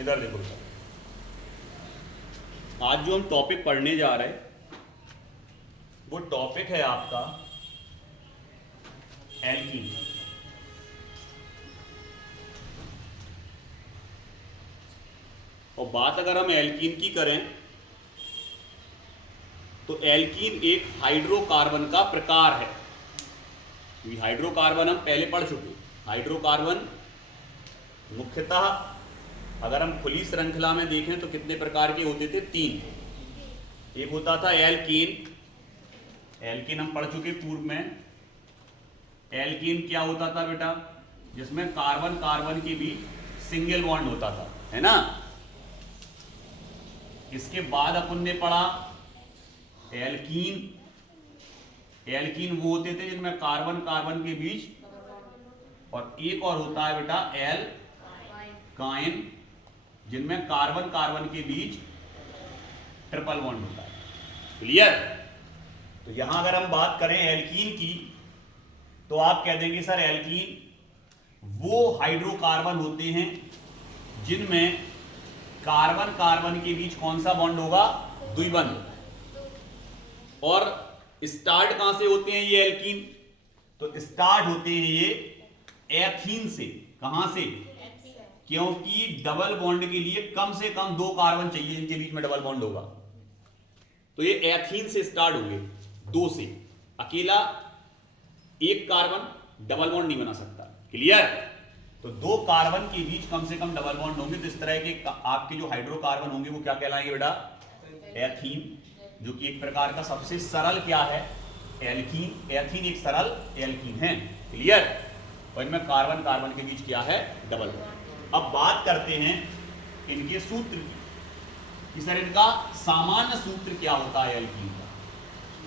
इधर देखो सर, आज जो हम टॉपिक पढ़ने जा रहे हैं वो टॉपिक है आपका एल्कीन। और बात अगर हम एल्कीन की करें तो एल्कीन एक हाइड्रोकार्बन का प्रकार है। हाइड्रोकार्बन हम पहले पढ़ चुके। हाइड्रोकार्बन मुख्यतः अगर हम खुली श्रृंखला में देखें तो कितने प्रकार के होते थे? 3। एक होता था एल्कीन। एल्कीन हम पढ़ चुके पूर्व में। एल्कीन क्या होता था बेटा? जिसमें कार्बन कार्बन के बीच सिंगल बॉन्ड होता था, है ना। इसके बाद अपन ने पढ़ा एल्कीन। एल्कीन वो होते थे जिनमें कार्बन कार्बन के बीच, और एक और होता है बेटा एल्काइन, जिनमें कार्बन कार्बन के बीच ट्रिपल बॉन्ड होता है। क्लियर? तो यहां अगर हम बात करें एल्कीन की तो आप कह देंगे सर एल्कीन वो हाइड्रोकार्बन होते हैं जिनमें कार्बन कार्बन के बीच कौन सा बॉन्ड होगा? द्विबंध। और स्टार्ट कहां से होते हैं ये एल्कीन? तो स्टार्ट होते हैं ये एथीन से। कहां से? क्योंकि डबल बॉन्ड के लिए कम से कम 2 कार्बन चाहिए जिनके बीच में डबल बॉन्ड होगा। तो ये एथीन से स्टार्ट होंगे, 2 से। अकेला एक कार्बन डबल बॉन्ड नहीं बना सकता। क्लियर? तो 2 कार्बन के बीच कम से कम डबल बॉन्ड होंगे। तो इस तरह के आपके जो हाइड्रोकार्बन होंगे वो क्या कहलाएंगे बेटा? एथीन, जो कि एक प्रकार का सबसे सरल क्या है? एल्कीन। एथीन एक सरल एल्कीन है। क्लियर? और इनमें कार्बन कार्बन के बीच क्या है? Double bond. अब बात करते हैं इनके सूत्र की कि सर इनका सामान्य सूत्र क्या होता है एल्कीन का।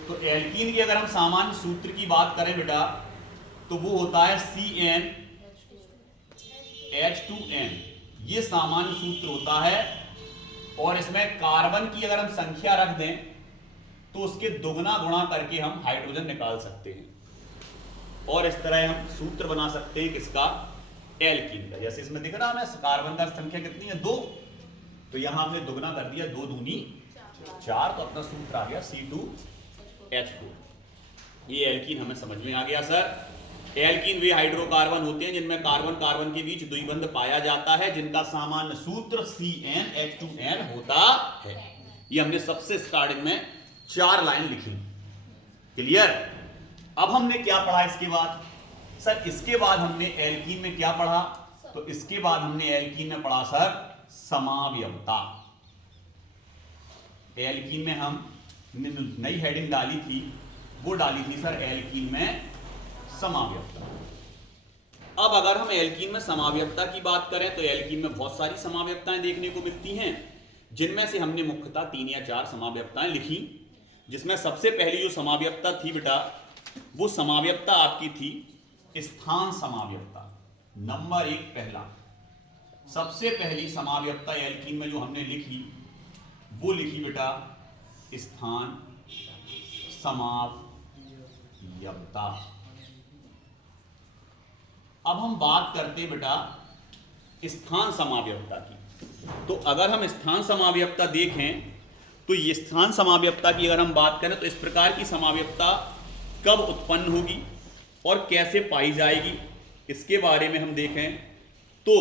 तो एल्कीन की अगर हम सामान्य सूत्र की बात करें बेटा तो वो होता है CnH2n। ये सामान्य सूत्र होता है। और इसमें कार्बन की अगर हम संख्या रख दें तो उसके दुगना गुणा करके हम हाइड्रोजन निकाल सकते हैं। और इस तरह हम सूत्र बना सकते हैं किसका? एल्कीन का। जैसे इसमें दिख रहा है कार्बन का संख्या कितनी है? 2। तो यहां हमने दुगना कर दिया, 2 दूनी 4। तो अपना सूत्र आ गया C2H4। ये एल्कीन हमें समझ में आ गया सर। एल्कीन वे हाइड्रोकार्बन होते हैं जिनमें कार्बन कार्बन के बीच द्विबंध पाया जाता है, जिनका सामान्य सूत्र CnH2n होता है। ये हमने सबसे स्टार्टिंग में 4 लाइन लिखी। क्लियर? अब हमने क्या पढ़ा इसके बाद? सर इसके बाद हमने एल्कीन में क्या पढ़ा? तो इसके बाद हमने एल्कीन में पढ़ा सर समावयवता। एल्कीन में हम नई हेडिंग डाली थी, वो डाली थी सर एल्कीन में समावयवता। अब अगर हम एल्कीन में समावयवता की बात करें तो एल्कीन में बहुत सारी समावयवताएं देखने को मिलती हैं, जिनमें से हमने मुख्यतः 3 या 4 समावयवताएं लिखी। जिसमें सबसे पहली जो समावयवता थी बेटा वो समावयवता आपकी थी स्थान समावयवता। नंबर 1 पहला सबसे पहली समावयवता एल्कीन में जो हमने लिखी वो लिखी बेटा स्थान समावयवता। अब हम बात करते बेटा स्थान समावयवता की। तो अगर हम स्थान समावयवता देखें तो ये स्थान समावयवता की अगर हम बात करें तो इस प्रकार की समावयवता कब उत्पन्न होगी और कैसे पाई जाएगी, इसके बारे में हम देखें तो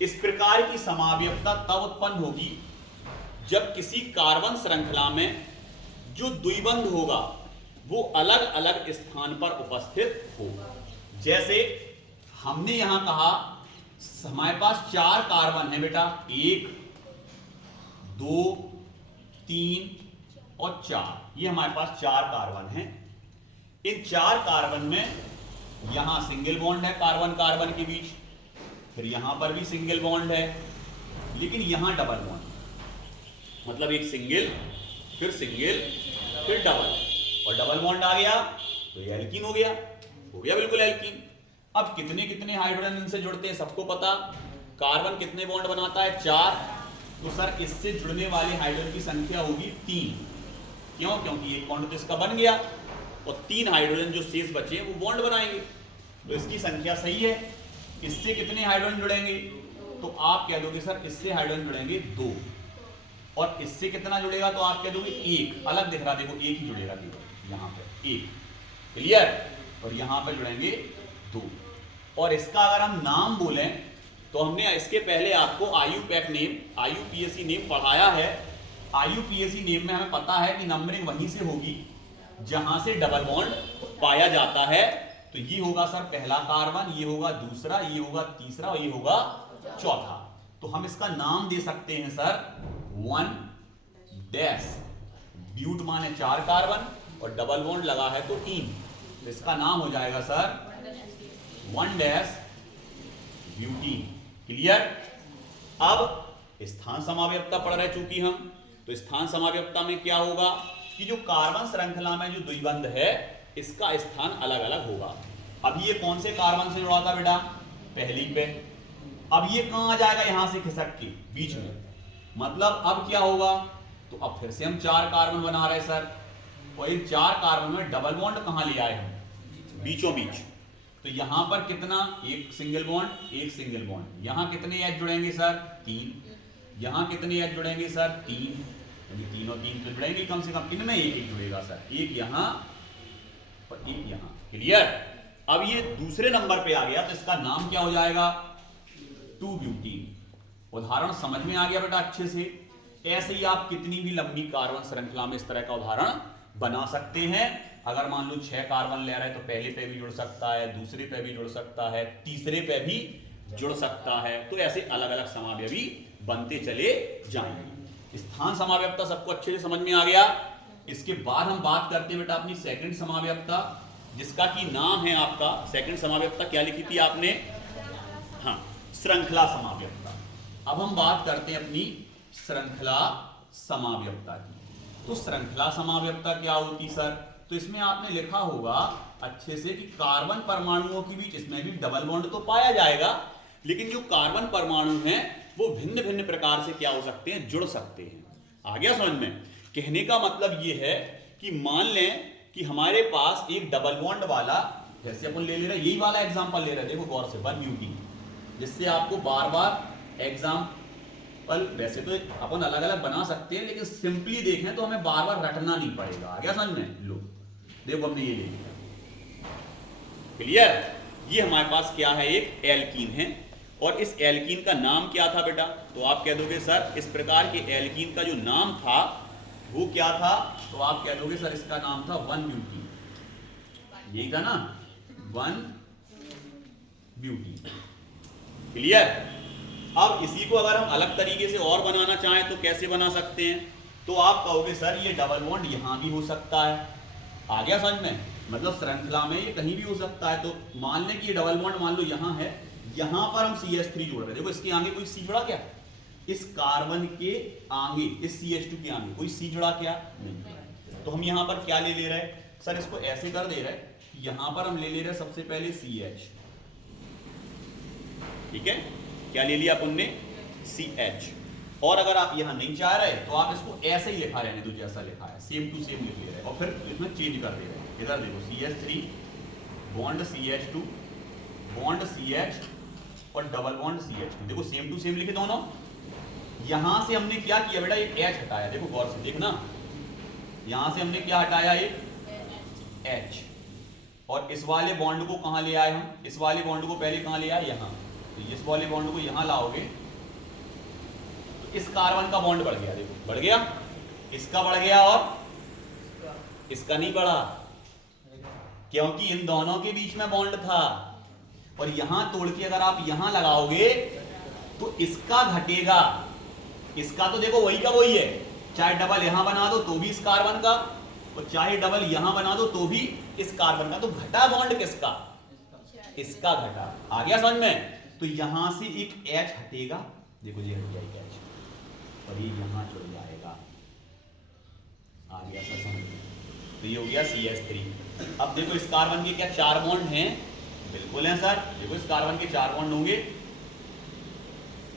इस प्रकार की समावयवता तब उत्पन्न होगी जब किसी कार्बन श्रृंखला में जो द्विबंध होगा वो अलग अलग स्थान पर उपस्थित होगा। जैसे हमने यहां कहा हमारे पास 4 कार्बन है बेटा, 1 2 3 और 4। ये हमारे पास 4 कार्बन हैं। इन 4 कार्बन में यहां सिंगल बॉन्ड है कार्बन कार्बन के बीच, फिर यहां पर भी सिंगल बॉन्ड है, लेकिन यहां डबल बॉन्ड। मतलब एक सिंगल फिर डबल, और डबल बॉन्ड आ गया तो ये एल्कीन हो गया बिल्कुल एल्कीन। अब कितने कितने हाइड्रोजन इनसे जुड़ते हैं सबको पता। कार्बन कितने बॉन्ड बनाता है? 4। तो सर इससे जुड़ने वाले हाइड्रोजन की संख्या होगी 3। क्यों? क्योंकि एक बॉन्ड तो इसका बन गया और 3 हाइड्रोजन जो शेष बचे हैं वो बॉन्ड बनाएंगे। तो इसकी संख्या सही है। इससे कितने हाइड्रोजन जुड़ेंगे? तो आप कह दोगे सर इससे हाइड्रोजन जुड़ेंगे 2, और इससे कितना जुड़ेगा तो आप कह दोगे 1। अलग दिख रहा, देखो 1 ही जुड़ेगा, देखो यहाँ पे 1, क्लियर। और यहाँ पे जुड़ेंगे 2। और इसका अगर हम नाम बोलें तो हमने इसके पहले आपको IUPAC नेम, IUPAC नेम पढ़ाया है। IUPAC नेम में हमें पता है कि नंबरिंग वहीं से होगी जहां से डबल बॉन्ड पाया जाता है। तो ये होगा सर पहला कार्बन, ये होगा दूसरा, ये होगा तीसरा और ये होगा चौथा। तो हम इसका नाम दे सकते हैं सर 1 ब्यूट माने 4 कार्बन और डबल बॉन्ड लगा है तो 3, तो इसका नाम हो जाएगा सर 1 ब्यूटीन, क्लियर। अब स्थान समावयवता पढ़ रहे चूंकि हम, तो स्थान समावयवता में क्या होगा कि जो कार्बन श्रृंखला में जो द्विबंध है इसका स्थान अलग अलग होगा। अब ये कौन से कार्बन से जुड़ा था बेटा, पहली पे, अब ये कहां आ जाएगा, यहां से खिसक के बीच में, मतलब अब क्या होगा, तो अब फिर से हम 4 कार्बन बना रहे सर, और इन 4 कार्बन में डबल बॉन्ड कहां ले आए हम, बीचों बीच। तो यहां पर कितना, एक सिंगल बॉन्ड, एक सिंगल बॉन्ड, यहां कितने एच जुड़ेंगे सर 3, यहां कितने एच जुड़ेंगे सर 3, 3 और 3 तो जुड़ेंगे कम से कम, इनमें एक जुड़ेगा सर, एक यहां और एक यहां, क्लियर। अब ये दूसरे नंबर पे आ गया तो इसका नाम क्या हो जाएगा 2 ब्यूटीन। उदाहरण समझ में आ गया बेटा अच्छे से। ऐसे ही आप कितनी भी लंबी कार्बन श्रृंखला में इस तरह का उदाहरण बना सकते हैं। अगर मान लो 6 कार्बन ले रहा है तो पहले पे भी जुड़ सकता है, दूसरे पे भी जुड़ सकता है, तीसरे पे भी जुड़ सकता है, तो ऐसे अलग अलग समावयवी बनते चले जाएंगे। स्थान समावयवता सबको अच्छे से समझ में आ गया। इसके बाद हम बात करते हैं बेटा अपनी सेकंड समावयवता, जिसका कि नाम है आपका, सेकंड समावयवता क्या लिखी थी आपने, हाँ श्रृंखला समावयवता। अब हम बात करते हैं अपनी श्रृंखला समावयवता की। तो श्रृंखला समावयवता क्या होती सर, तो इसमें आपने लिखा होगा अच्छे से कि कार्बन परमाणुओं के बीच इसमें भी डबल बॉन्ड तो पाया जाएगा, लेकिन जो कार्बन परमाणु हैं वो भिन्न भिन्न प्रकार से क्या हो सकते हैं, जुड़ सकते हैं। आ गया समझ में। कहने का मतलब ये है कि मान लें कि हमारे पास एक डबल बॉन्ड वाला, जैसे अपन ले रहे हैं, यही वाला एग्जांपल ले रहे हैं, देखो गौर से 1 ब्यूटीन, जिससे आपको बार बार एग्जांपल, वैसे तो अपन अलग अलग बना सकते हैं लेकिन सिंपली देखें तो हमें बार बार रटना नहीं पड़ेगा। आ गया समझ में। लो देखो हमने ये ले लिया, क्लियर। ये हमारे पास क्या है, एक एल्कीन है, और इस एल्कीन का नाम क्या था बेटा, तो आप कह दोगे सर इस प्रकार के एल्कीन का जो नाम था वो क्या था, तो आप कह दोगे सर इसका नाम था 1 ब्यूटीन, यही था ना 1 ब्यूटीन, क्लियर। अब इसी को अगर हम अलग तरीके से और बनाना चाहें तो कैसे बना सकते हैं, तो आप कहोगे सर ये डबल बॉन्ड यहां भी हो सकता है। आ गया समझ में, मतलब श्रृंखला में ये कहीं भी हो सकता है। तो मान लें कि ये डबल बॉन्ड मान लो यहां है, यहां पर हम CH3 जोड़ रहे हैं, देखो इसके आगे कोई C जुड़ा क्या, इस कार्बन के आगे, इस CH2 के आगे कोई C जुड़ा क्या, नहीं। तो हम यहां पर क्या ले रहे हैं सर, इसको ऐसे कर दे रहे हैं, यहां पर हम ले रहे हैं सबसे पहले CH, ठीक है, क्या ले लिया अपन ने CH। और अगर आप यहां नहीं चाह रहे तो आप इसको ऐसे ही लिखा रहने दो जैसा लिखा है, सेम टू सेम लिख ले रहे हैं, और फिर इसमें चेंज कर दे रहे हैं। इधर देखो CH3 bond CH2 bond CH और डबल बॉन्ड CH2, देखो सेम टू सेम लिखे दोनों। यहां से हमने क्या किया बेटा, एक H हटाया, देखो गौर से देखना, यहां से हमने क्या हटाया, एक H, और इस वाले बॉन्ड को कहां ले आए हम, इस वाले बॉन्ड को पहले कहां ले आए, यहां। तो इस वाले बॉन्ड को यहां लाओगे तो इस कार्बन का बॉन्ड बढ़ गया, देखो बढ़ गया, इसका बढ़ गया और इसका नहीं बढ़ा, क्योंकि इन दोनों के बीच में बॉन्ड था। और यहां तोड़ के अगर आप यहां लगाओगे तो इसका घटेगा, इसका तो देखो वही का वही है, चाहे डबल यहां बना दो तो भी इस कार्बन का, और चाहे डबल यहां बना दो तो भी इस कार्बन का। तो घटा बॉन्ड किसका, इसका घटा। आ गया समझ में। तो यहां से एक H हटेगा, देखो ये हट जाएगा H, और ये यहां जुड़ जाएगा। आ गया सर समझ में। तो ये हो गया CH3। अब देखो इस कार्बन के क्या 4 बॉन्ड हैं, बिल्कुल है सर, देखो इस कार्बन के 4 बॉन्ड होंगे,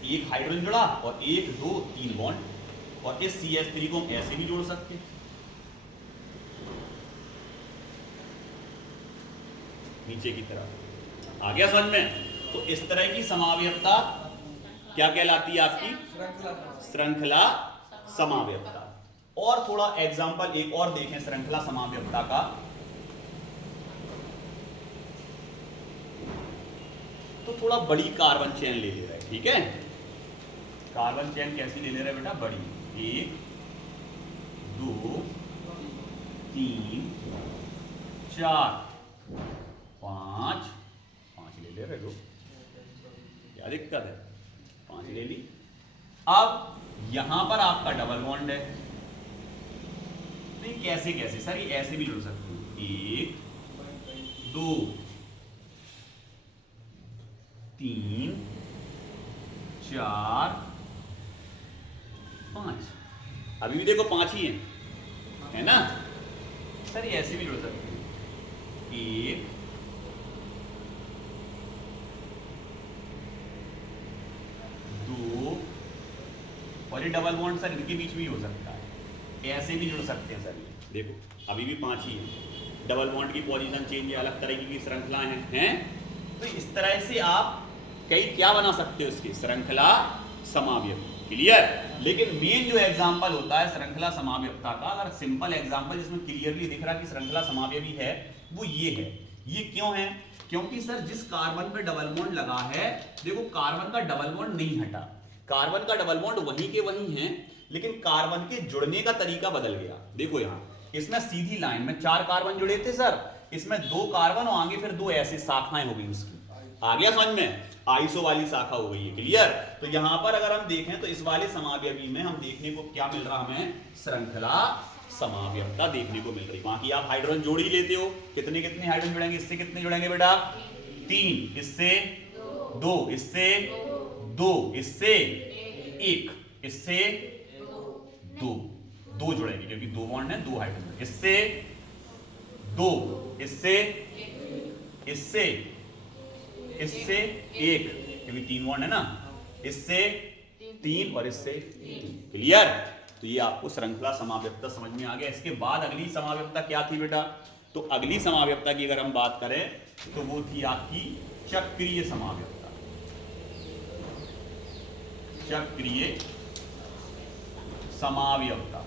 एक हाइड्रोजन जुड़ा और 1 2 3 बॉन्ड, और इस CH3 को हम ऐसे भी जोड़ सकते हैं, नीचे की तरफ। आ गया समझ में। तो इस तरह की समावयवता क्या कहलाती है आपकी? श्रृंखला समावयवता। और थोड़ा एग्जाम्पल एक और देखें श्रृंखला समावयवता का। तो थोड़ा बड़ी कार्बन चेन ले ले रहे हैं, ठीक है? कार्बन चेन कैसी ले ले रहे हैं बेटा? बड़ी। 1 2 3 4 5 5 ले ले रहे हो, क्या दिक्कत है? 5 ले ली। अब यहां पर आपका डबल बॉन्ड है, नहीं कैसे कैसे सर? ये ऐसे भी जुड़ सकते हो। 1 2 3 4 5, अभी भी देखो 5 ही है ना सर? ये ऐसे भी जुड़ सकते हो। 1 2, और ये डबल बॉन्ड सर इनके बीच में ही हो सकता है, ऐसे भी जुड़ सकते हैं सर। ये देखो अभी भी 5 ही है, डबल बॉन्ड की पोजीशन चेंज, अलग तरह की श्रृंखलाएं हैं। तो इस तरह से आप कई क्या बना सकते हो इसकी? श्रृंखला समावयव। क्लियर? लेकिन मेन जो एग्जांपल होता है श्रृंखला समावयवता का, अगर सिंपल एग्जांपल जिसमें क्लियरली दिख रहा कि श्रृंखला समावयवी है, वो ये है। ये क्यों है? क्योंकि सर जिस कार्बन पे डबल बॉन्ड लगा है, देखो कार्बन का डबल बॉन्ड नहीं हटा, कार्बन का डबल बॉन्ड वहीं के वहीं है, लेकिन कार्बन के जुड़ने का तरीका बदल गया। देखो यहां इसमें सीधी लाइन में 4 कार्बन जुड़े थे सर, इसमें 2 कार्बन और आगे फिर 2 ऐसी शाखाएं हो गई उसकी। आ गया समझ में? आइसो वाली शाखा हो गई है। क्लियर? तो यहां पर अगर हम देखें तो इस वाले समावयवी में हम देखने को क्या मिल रहा? हमें श्रृंखला समावयवता देखने को मिल रही। बाकी आप हाइड्रोजन जोड़ ही लेते हो, कितने कितने हाइड्रोजन जुड़ेंगे? इससे कितने जुड़ेंगे बेटा? 3, इससे 2, इससे 2, इससे 1, इससे 2 जुड़ेंगे क्योंकि 2 बॉन्ड है, 2 हाइड्रोजन। इससे 2, इससे 1 क्योंकि 3 बॉन्ड है ना, इससे 3 और इससे 3। क्लियर? तो ये आपको श्रृंखला समावयवता समझ में आ गया। इसके बाद अगली समावयवता क्या थी बेटा? तो अगली समावयवता की अगर हम बात करें तो वो थी आपकी चक्रीय समावयवता। चक्रीय समावयवता।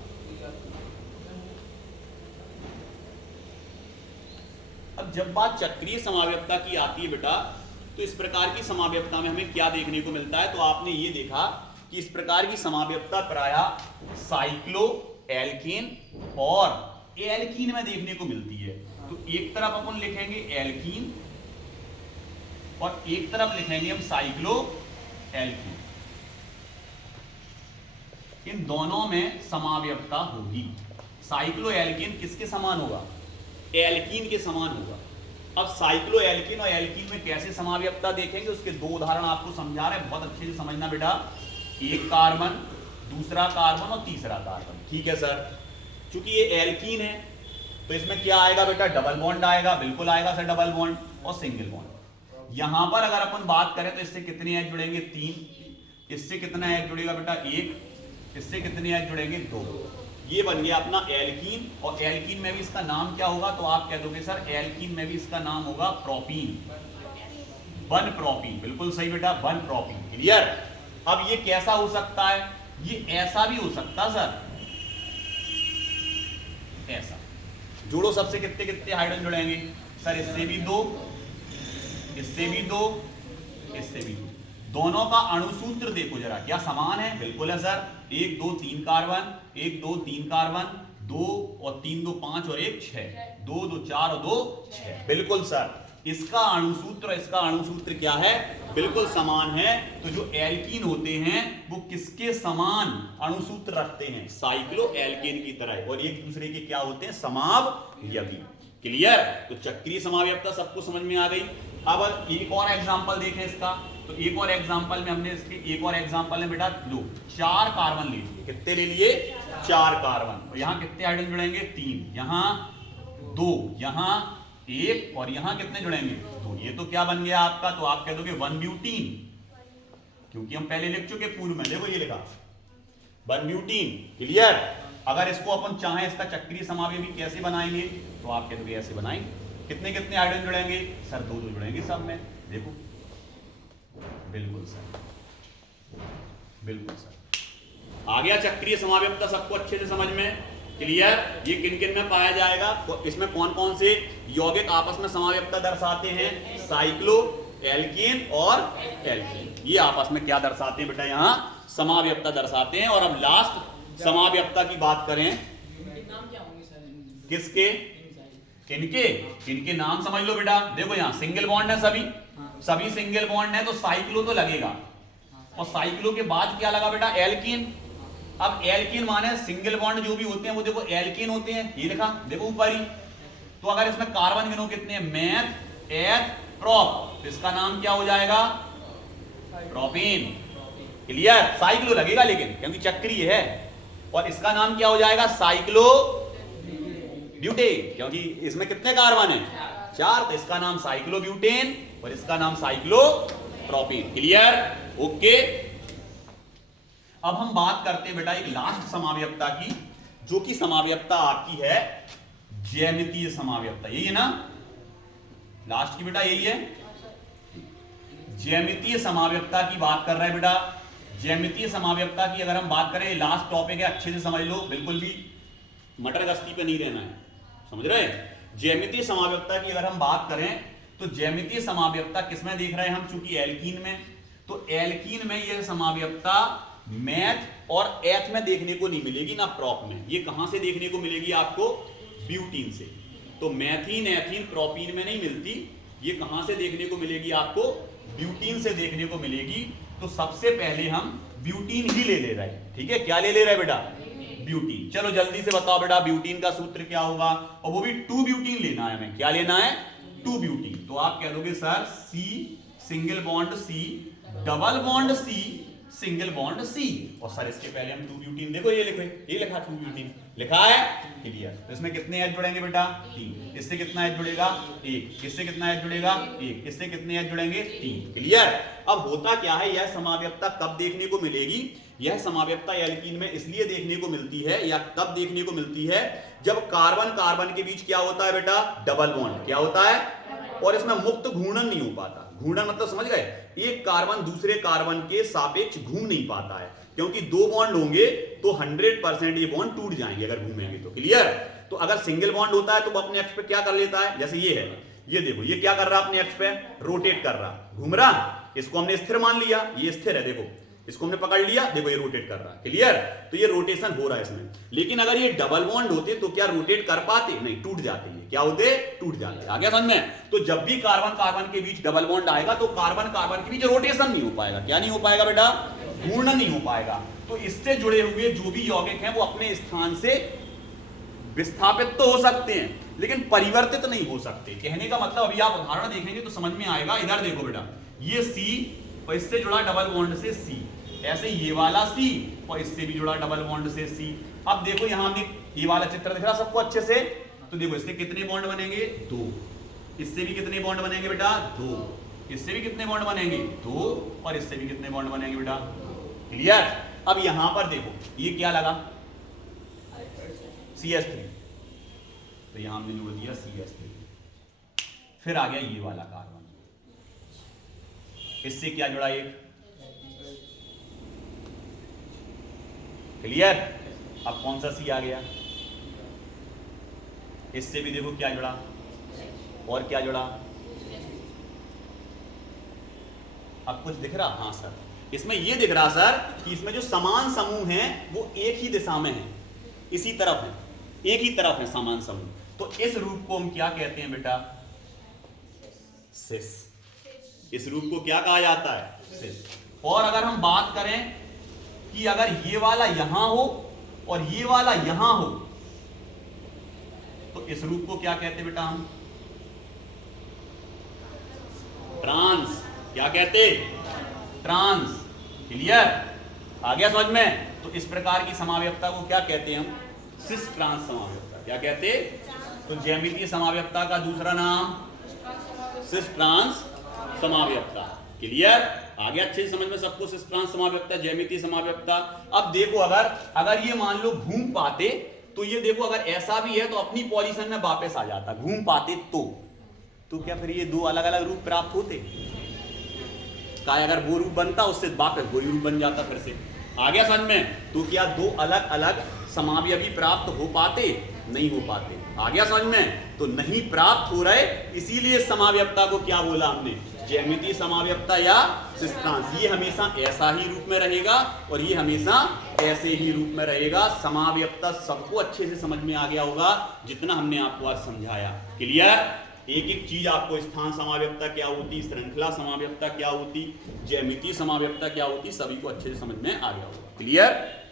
अब जब बात चक्रीय समावयवता की आती है बेटा, तो इस प्रकार की समावयवता में हमें क्या देखने को मिलता है? तो आपने ये देखा कि इस प्रकार की समावयवता प्रायः साइक्लो एल्केन और एल्कीन में देखने को मिलती है। तो एक तरफ अपन लिखेंगे एल्कीन और एक तरफ लिखेंगे हम साइक्लो एल्कीन। इन दोनों में समावयवता होगी। साइक्लो एल्कीन किसके समान होगा? एल्कीन के समान होगा। अब साइक्लो एल्कीन और एल्कीन में कैसे समावयवता देखेंगे, उसके 2 उदाहरण आपको समझा रहे हैं, बहुत अच्छे से समझना बेटा। एक कार्बन, दूसरा कार्बन और तीसरा कार्बन। ठीक है सर? चूंकि ये एल्कीन है तो इसमें क्या आएगा बेटा? डबल बॉन्ड आएगा, बिल्कुल आएगा सर, डबल बॉन्ड और सिंगल बॉन्ड। यहां पर अगर अपन बात करें तो इससे कितने एच जुड़ेंगे? 3। इससे कितना एच जुड़ेगा बेटा? 1। इससे कितने एच जुड़ेंगे? 2। ये बन गया अपना एल्कीन, और एल्कीन में भी इसका नाम क्या होगा? तो आप कह दोगे सर एल्कीन में भी इसका नाम होगा प्रोपीन, 1 प्रोपीन। बिल्कुल सही बेटा, 1 प्रोपीन। क्लियर? अब ये कैसा हो सकता है? ये ऐसा भी हो सकता सर, ऐसा। जोड़ो सबसे कितने कितने हाइड्रोजन जुड़ेंगे सर? इससे भी 2, इससे भी 2, इससे भी 2। दोनों का अणुसूत्र देखो जरा, क्या समान है? बिल्कुल है सर। 1 2 3 कार्बन, 1 2 3 कार्बन, 2 और 3 2 5 और 1 6, 2 2 4 और 2 6। बिल्कुल सर, इसका अणुसूत्र इसका अणुसूत्र क्या है? बिल्कुल समान है। तो जो एल्कीन होते हैं वो किसके समान अणुसूत्र रखते हैं? साइक्लो एल्केन की तरह, और एक दूसरे के क्या होते हैं? समावयवी। क्लियर? तो चक्रीय समावयवता सबको समझ में आ गई। अब एक और एग्जांपल देखें इसका। तो एक और एग्जांपल में हमने इसके एक और एग्जांपल में बेटा लो 4 कार्बन ले लिए। कितने ले लिए? 4 कार्बन। और यहां कितने हाइड्रोजन जुड़ेंगे? 3। यहां 2, यहां 1 और यहां कितने जुड़ेंगे? 2। ये तो क्या बन गया आपका? तो आप कह दोगे 1 ब्यूटीन, क्योंकि हम पहले लिख चुके पूर्व में। देखो ये लिखा 1 ब्यूटीन। क्लियर? अगर इसको अपन चाहें इसका चक्रीय समावयवी कैसे बनाएंगे, तो आप कह दोगे ऐसे बनाएंगे। कितने कितने हाइड्रोजन जुड़ेंगे सर? 2 2 जुड़ेंगे सब में। देखो बिल्कुल सर, बिल्कुल सर। आ गया चक्रीय समाव्यक्ता सबको अच्छे से समझ में? क्लियर? ये किन किन में पाया जाएगा? तो इसमें कौन कौन से यौगिक आपस में समाव्यक्ता दर्शाते हैं? साइक्लो, एल्कीन और एल्कीन। ये आपस में क्या दर्शाते हैं बेटा? यहाँ समाव्यक्ता दर्शाते हैं। और अब लास्ट समाव्यक्ता की बात करें, किसके? किनके? किनके नाम समझ लो बेटा। देखो यहाँ सिंगल बॉन्ड है, सभी सिंगल बॉन्ड है, तो साइक्लो तो लगेगा। और साइक्लो के बाद क्या लगा बेटा? एल्कीन। अब एल्कीन माने सिंगल बॉन्ड जो भी होते हैं वो देखो एल्कीन होते हैं, ये लिखा देखो ऊपर ही। तो अगर इसमें कार्बन गिनो कितने? मेथ, एथ, प्रोप, तो इसका नाम क्या हो जाएगा? प्रोपीन। क्लियर? साइक्लो लगेगा लेकिन, क्योंकि चक्रीय है। और इसका नाम क्या हो जाएगा? साइक्लो ब्यूटेन, क्योंकि इसमें कितने कार्बन है? 4, तो इसका नाम साइक्लो ब्यूटेन और इसका नाम साइक्लो प्रोपीन। क्लियर? ओके। अब हम बात करते हैं बेटा एक लास्ट समाव्यक्ता की, जो कि समाव्यक्ता आपकी है ज्यामितीय समाव्यक्ता। यही है ना लास्ट की बेटा? यही है ज्यामितीय समाव्यक्ता की बात कर रहे हैं बेटा। ज्यामितीय समाव्यक्ता की अगर हम बात करें, लास्ट टॉपिक है, अच्छे से समझ लो, बिल्कुल भी मटर गश्ती पे नहीं रहना है, समझ रहे? ज्यामितीय समाव्यक्ता की अगर हम बात करें तो ज्यामितीय समाव्यक्ता किसमें देख रहे हैं हम? चूंकि एल्कीन में, तो एल्कीन में यह समाव्यक्ता मैथ और एथ में देखने को नहीं मिलेगी, ना प्रोप में। ये कहां से देखने को मिलेगी आपको? ब्यूटीन से। तो मैथीन, एथीन, प्रोपीन में नहीं मिलती, ये कहां से देखने को मिलेगी आपको? ब्यूटीन से देखने को मिलेगी। तो सबसे पहले हम ब्यूटीन ही ले रहे हैं, ठीक है? क्या ले रहे हैं बेटा? ब्यूटीन। चलो जल्दी से बताओ बेटा, ब्यूटीन का सूत्र क्या होगा? और वो भी 2 ब्यूटीन लेना है हमें। क्या लेना है? 2 ब्यूटीन। तो आप कह दोगे sir C single bond C, double bond C, single bond C। और सर इसके पहले हम 2 ब्यूटीन, देखो ये लिखो, ये लिखा 2 ब्यूटीन लिखा है। क्लियर? तो इसमें कितने एच जुड़ेंगे बेटा? 3। इससे कितना एच जुड़ेगा? 1। इससे कितना एच जुड़ेगा? 1। इससे कितने एच जुड़ेंगे? 3। क्लियर? अब होता क्या है, यह समाव्यक्ता कब देखने को मिलेगी? यह समाव्यक्ता एल्कीन में इसलिए देखने को मिलती है, या तब देखने को मिलती है जब कार्बन कार्बन के बीच क्या होता है बेटा? Double bond. क्या होता है? और इसमें मुक्त घूर्णन नहीं हो पाता। घूर्णन मतलब समझ गए? एक कार्बन दूसरे कार्बन के सापेक्ष घूम नहीं पाता है, क्योंकि 2 बॉन्ड होंगे तो 100% ये बॉन्ड टूट जाएंगे अगर घूमेंगे तो। क्लियर? तो अगर सिंगल बॉन्ड होता है तो वो अपने एक्स पे क्या कर लेता है? जैसे ये है, ये देखो, ये क्या कर रहा है? अपने एक्स पे रोटेट कर रहा, घूम रहा। इसको हमने स्थिर मान लिया, ये स्थिर है, देखो इसको हमने पकड़ लिया, देखो ये रोटेट कर रहा है। क्लियर? तो ये रोटेशन हो रहा है इसमें। लेकिन अगर ये डबल बॉन्ड होते तो क्या रोटेट कर पाते? नहीं, टूट जाते हैं। क्या होते? टूट जाते। आ गया समझ में? तो जब भी कार्बन कार्बन के बीच डबल बॉन्ड आएगा तो कार्बन कार्बन के बीच रोटेशन नहीं हो पाएगा। क्या नहीं हो पाएगा बेटा? घूर्णन नहीं हो पाएगा। तो इससे जुड़े हुए जो भी यौगिक हैं वो अपने स्थान से विस्थापित तो हो सकते हैं, लेकिन परिवर्तित नहीं हो सकते। कहने का मतलब, अभी आप उदाहरण देखेंगे तो समझ में आएगा। इधर देखो बेटा, ये C और इससे जुड़ा डबल बॉन्ड से C, ऐसे ये वाला C और इससे भी जुड़ा डबल बॉन्ड से C। अब देखो यहां हमने ये वाला चित्र दिख रहा सबको अच्छे से? तो देखो इससे कितने बॉन्ड बनेंगे? 2। इससे भी कितने बॉन्ड बनेंगे बेटा? 2। इससे भी कितने बॉन्ड बनेंगे? 2। और इससे भी कितने बॉन्ड बनेंगे बेटा? क्लियर? अब यहां पर देखो, ये क्या लगा? CH3, तो यहां हमने जोड़ दिया CH3। फिर आ गया ये वाला कार्बन, इससे क्या जुड़ा? एक। क्लियर? अब कौन सा C आ गया? इससे भी देखो क्या जुड़ा, और क्या जुड़ा? अब कुछ दिख रहा? हाँ सर, इसमें ये दिख रहा सर कि इसमें जो समान समूह हैं वो एक ही दिशा में हैं, इसी तरफ है, एक ही तरफ है समान समूह। तो इस रूप को हम क्या कहते हैं बेटा? सिस। इस रूप को क्या कहा जाता है? सिस। और अगर हम बात करें कि अगर ये वाला यहां हो और ये वाला यहां हो, तो इस रूप को क्या कहते बेटा हम? ट्रांस। क्या कहते? ट्रांस। क्लियर? आ गया समझ में? तो इस प्रकार की समाव्यक्ता को क्या कहते हैं हम? सिस ट्रांस समाव्यक्ता। क्या कहते? तो ज्यामितीय समाव्यक्ता का दूसरा नाम सिस ट्रांस समाव्यक्ता। क्लियर? आ गया अच्छे समझ में सबको? सिस ट्रांस समाव्यक्ता, ज्यामितीय समाव्यक्ता। अब देखो, अगर ये मान लो घूम पाते, तो ये देखो अगर ऐसा भी है तो अपनी पोजीशन में वापस आ जाता। घूम पाते तो क्या फिर ये 2 अलग अलग रूप प्राप्त होते? का अगर वो रूप बनता उससे वापस वही रूप बन जाता फिर से। आ गया समझ में? तो क्या दो अलग अलग समावयवी प्राप्त हो पाते? नहीं हो पाते। आ गया समझ में? तो नहीं प्राप्त हो रहे, इसीलिए समावयवता को क्या बोला हमने? ज्यामितीय समावयवता या शिष्टांश। ये हमेशा ऐसा ही रूप में रहेगा और ये हमेशा ऐसे ही रूप में रहेगा। समावयवता सबको अच्छे से समझ में आ गया होगा जितना हमने आपको आज समझाया। क्लियर? एक एक चीज आपको, स्थान समावयवता क्या होती, श्रृंखला समावयवता क्या होती, ज्यामितीय समावयवता क्या होती, सभी को अच्छे से समझ में आ गया होगा। क्लियर?